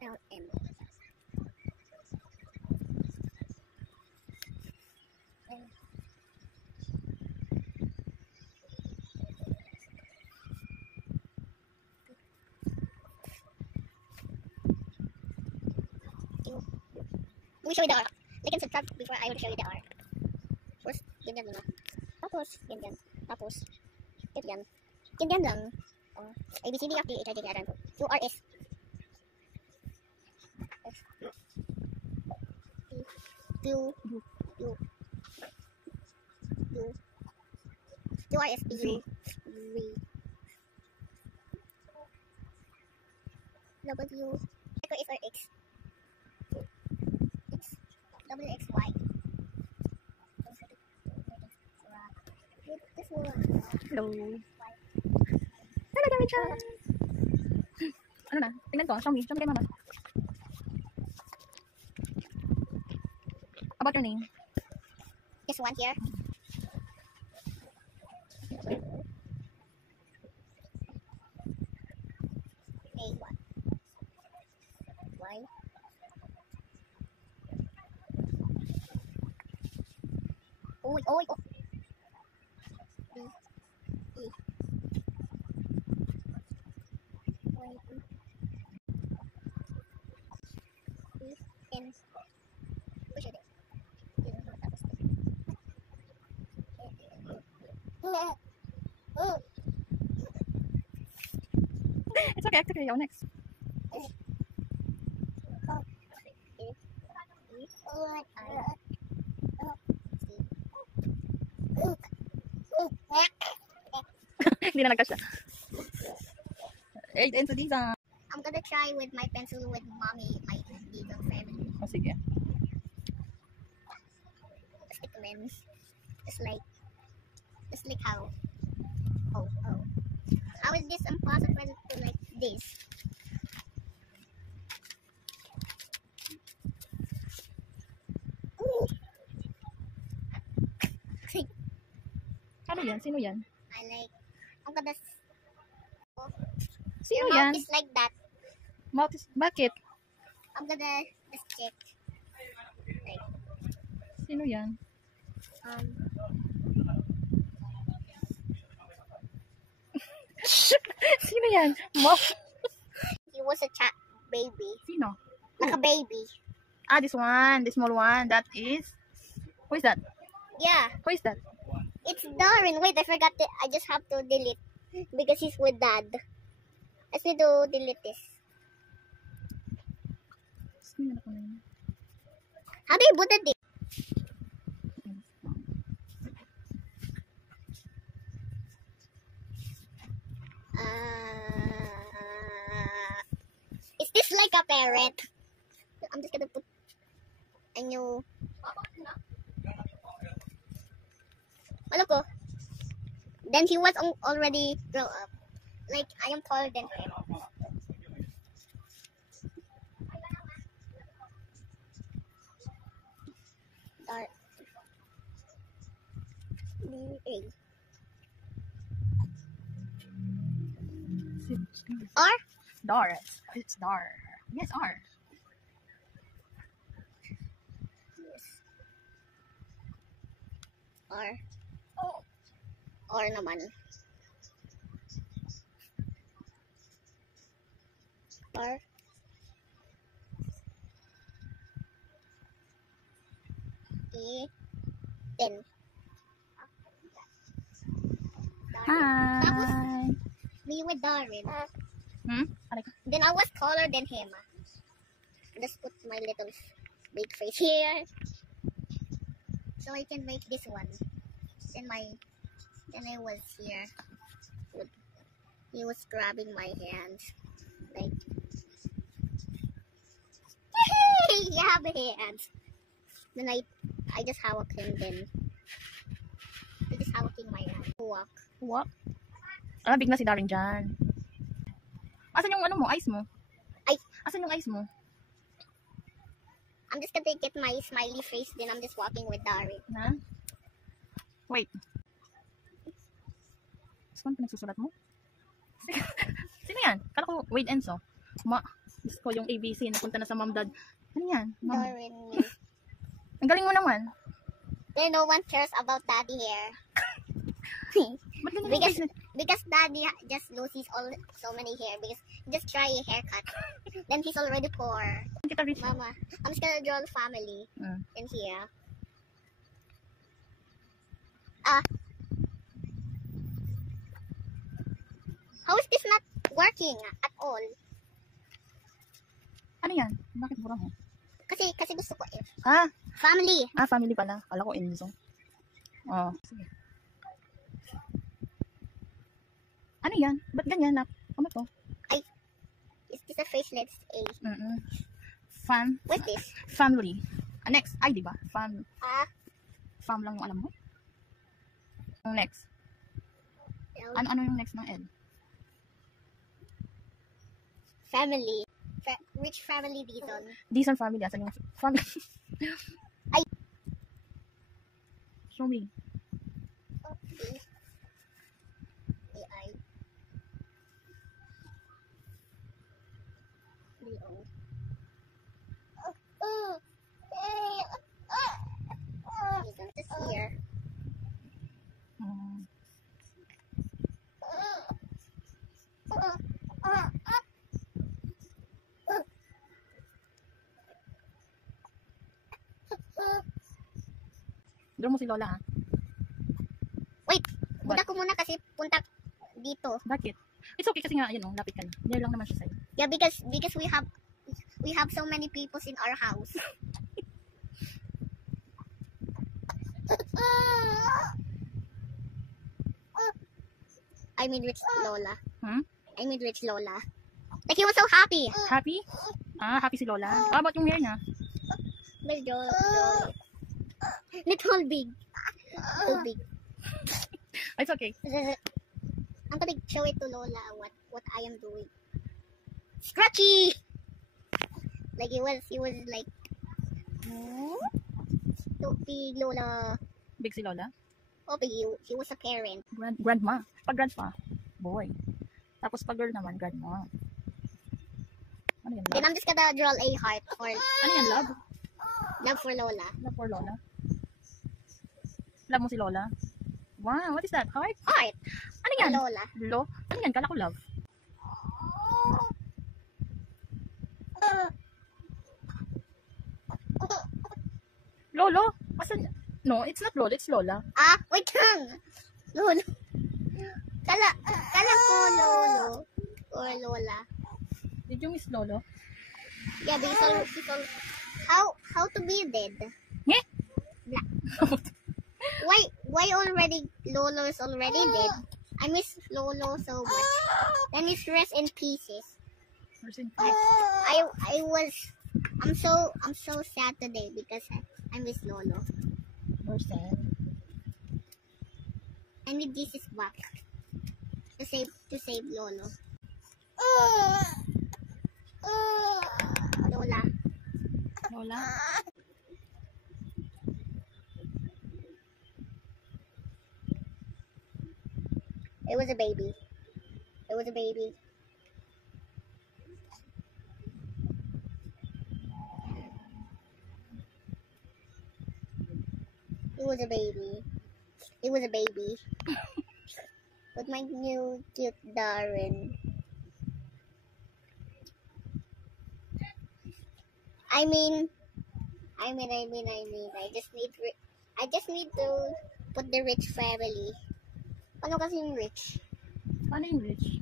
LM. We show you the R. Like and subscribe before I will show you the R. First, ganyan muna. Tapos, ganyan. Tapos, ganyan. Ganyan lang. A, B, C, D, F, G, H, I, J, K, L, M, N, O. Q, R, S. Q, R, S, T, U, V, W, X, or X. W, X, Y. Hello. Hello, Dami-chan. Ano na? Tingnan ko. Show me kay mama. About your name? This one here. A1. Y. Oy, oy, oh. B. E. Y. E. N. Push it. It's okay. It's okay. You're next. Hindi na nagkasya. 8 into these. I'm gonna try with my pencil with mommy, my legal family. Oh, sige. Stick them in. Just like how. Oh. How is this impossible to like this? Ano yan? Sino yan? I'm gonna. Sino Your yan? mouth is like that. Mouth is... Bakit? I'm gonna just check. Like, Sino yan? Sino yan? Mouth? he was a baby. Sino? Like a baby. Ah, this one. The small one. That is... Who is that? Yeah. Who is that? It's Darren. Wait, I forgot to. I just have to delete because he's with dad. I need to delete this. How do you put it? Is this like a parrot? I'm just gonna put a new. Look, oh. Then he was already grown up. Like, I am taller than him. R? Doris. It's Dar. Yes, R. Yes. R. Oh. R naman. R. E. Then. Hi. Me with Darren. Then I was taller than him. Just put my little big face here. So I can make this one. Then I was here. He was grabbing my hand. Like, hey, you have a hand. Then I just hawak him then. I just hawaking my hand. Walk. Ah, big na si Darren dyan. Asan yung ano mo? Eyes mo? Asan yung eyes mo? I'm just gonna get my smiley face, then I'm just walking with Darren. Na? Wait. Saan pinagsusulat mo? Sino yan? Kala ko Wade Enzo. Gusto ko yung ABC, napunta na sa mom, dad. Ano yan? Mom. Darren. Ang galing mo naman. Then no one cares about daddy here. Ba't ganyan yung because bracelet? because daddy just loses so many hair because he just try a haircut. Then he's already poor. Kita rich. Mama, I'm just gonna draw the family Mm. in here. How is this not working at all? Ano yan? Bakit mura mo? Kasi gusto ko Family family. pala. Kala ko Enzo. Oh, sige. Ano yan? Ba't ganyan, nak? Ano to? Is this a faceless A? What's this? Family. Next. Ay, di ba? Fam lang yung alam mo. Yung next. Ano yung next ng L? Family. Which family reason? Decent family. Asan yung family? Ay. Show me. Okay. AI. Leo. Isn't this here? Hmm. Draw mo si Lola, ha? Wait! Punta ko muna kasi punta dito. Bakit? It's okay kasi nga, yun, lapit ka na. Near lang naman siya sa'yo. Yeah, because we have so many people in our house. I mean rich Lola. Hmm? I mean rich Lola. Like he was so happy. Happy? Happy si Lola. How about yung hair niya? Medyo little big. Too big. It's okay. I'm gonna show it to Lola what I am doing. Scratchy! Like he was like to be Lola. Big si Lola? Oh, but he was a parent. Grandma. Pag grandpa, boy. Tapos pag girl naman, grandma. Ano yan, Then love? I'm just gonna draw a heart for Ano yan, love? love for Lola. Love for Lola? Love mo si Lola? Wow, what is that? Heart? Heart Ano for yan? Lola. Lo? Ano yan? Kala ko love. Lolo? Asan? No, it's not Lolo, it's Lola. Wait lang. Lolo. Kala ko Lolo or Lola. Did you miss Lolo? Yeah, because how to be dead? Yeah? Blah. Why already Lolo is already dead? I miss Lolo so much. Then it's rest in pieces. I'm so sad today because I miss Lolo. We're sad. I need Jesus back to save Lolo. Lola. Lola? It was a baby. It was a baby. It was a baby. It was a baby. With my new cute Darren. I just need to put the rich family. Ano kasi yung rich? Paano yung rich?